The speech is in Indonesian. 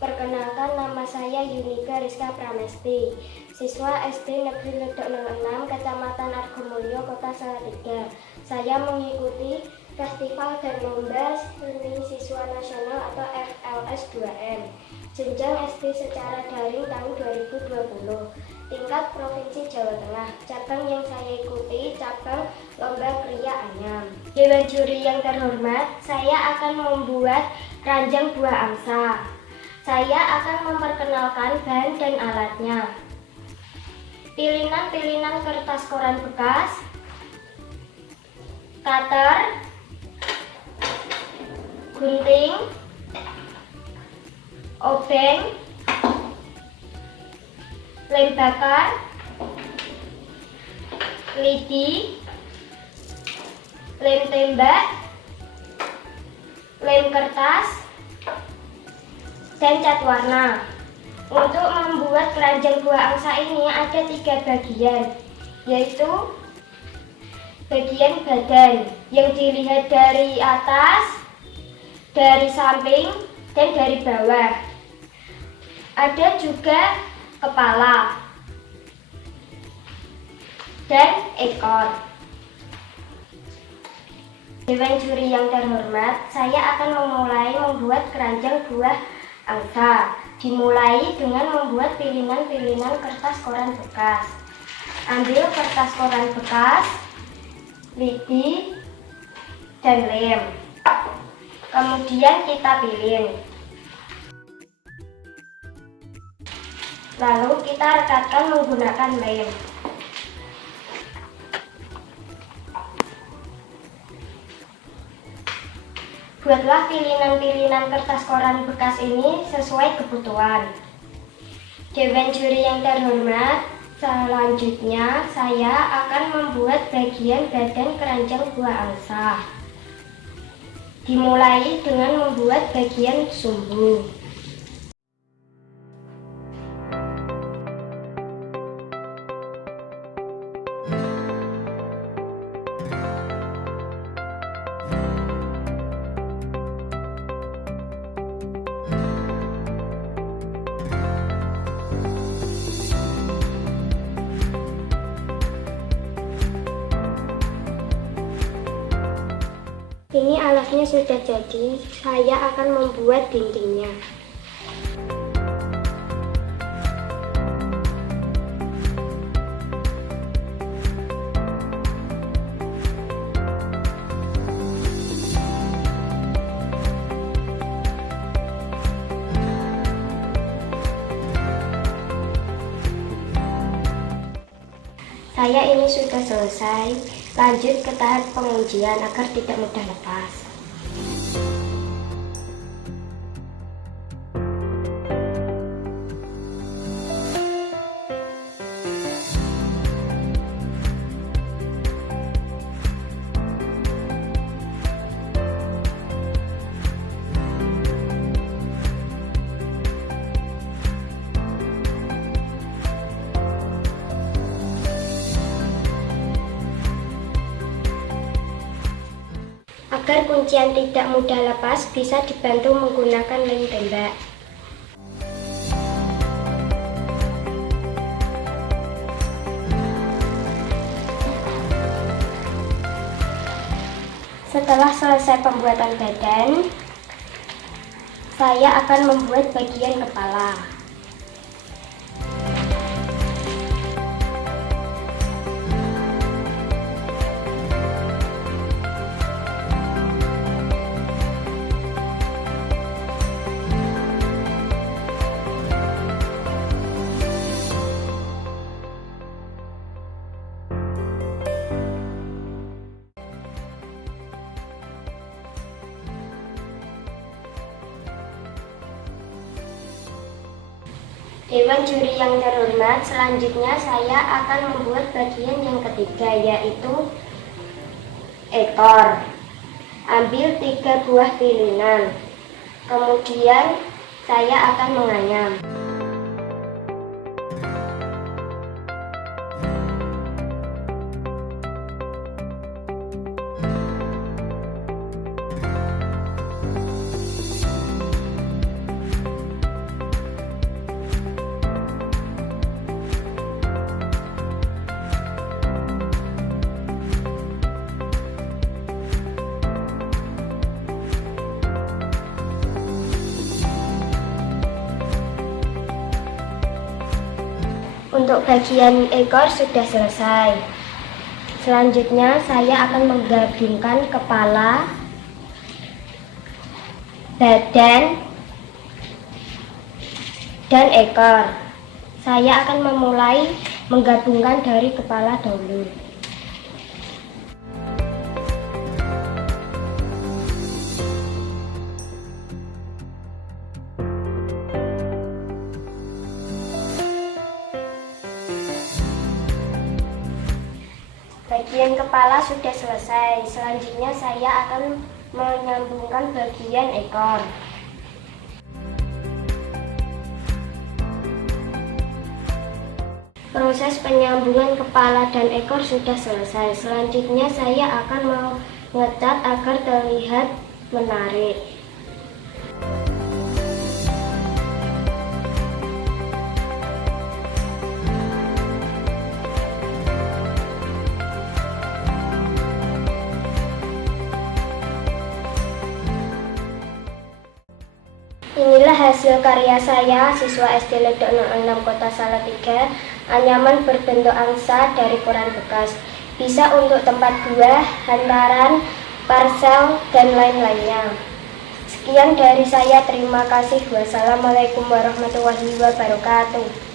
Perkenalkan, nama saya Yunika Rizka Pramesti, siswa SD Negeri Ledok 06, Kecamatan Argomulyo, Kota Salatiga. Saya mengikuti Festival dan Lomba Seni Siswa Nasional atau FLS 2M, jenjang SD secara daring tahun 2020, tingkat Provinsi Jawa Tengah. Cabang yang saya ikuti cabang Lomba Kriya Anyam. Dewan juri yang terhormat, saya akan membuat keranjang buah angsa. Saya akan memperkenalkan bahan dan alatnya. Pilihan kertas koran bekas, cutter, gunting, obeng, lem bakar, lidi, lem tembak, lem kertas, dan cat warna. Untuk membuat keranjang buah angsa ini ada 3 bagian, yaitu bagian badan yang dilihat dari atas, dari samping, dan dari bawah. Ada juga kepala dan ekor. Dewan juri yang terhormat, saya akan memulai membuat keranjang buah angsa. Dimulai dengan membuat pilihan kertas koran bekas. Ambil kertas koran bekas, lidi, dan lem. Kemudian kita pilih. Lalu kita rekatkan menggunakan lem. Buatlah pilihan kertas koran bekas ini sesuai kebutuhan. Dewan juri yang terhormat, selanjutnya saya akan membuat bagian badan keranjang buah angsa. Dimulai dengan membuat bagian sumbu. Ini alasnya sudah jadi, saya akan membuat dindingnya. Saya ini sudah selesai. Lanjut ke tahap penguncian agar tidak mudah lepas. Agar kuncian tidak mudah lepas, bisa dibantu menggunakan lem tembak. Setelah selesai pembuatan badan, saya akan membuat bagian kepala. Dewan juri yang terhormat, selanjutnya saya akan membuat bagian yang ketiga, yaitu ekor. Ambil 3 buah pilihan, kemudian saya akan menganyam. Untuk bagian ekor sudah selesai. Selanjutnya saya akan menggabungkan kepala, badan, dan ekor. Saya akan memulai menggabungkan dari kepala dahulu. Bagian kepala sudah selesai. Selanjutnya saya akan menyambungkan bagian ekor. Proses penyambungan kepala dan ekor sudah selesai. Selanjutnya saya akan mengecat agar terlihat menarik. Inilah hasil karya saya, siswa SD Ledok 06 Kota Salatiga. Anyaman berbentuk angsa dari koran bekas. Bisa untuk tempat buah, hantaran, parsel, dan lain-lainnya. Sekian dari saya, terima kasih. Wassalamualaikum warahmatullahi wabarakatuh.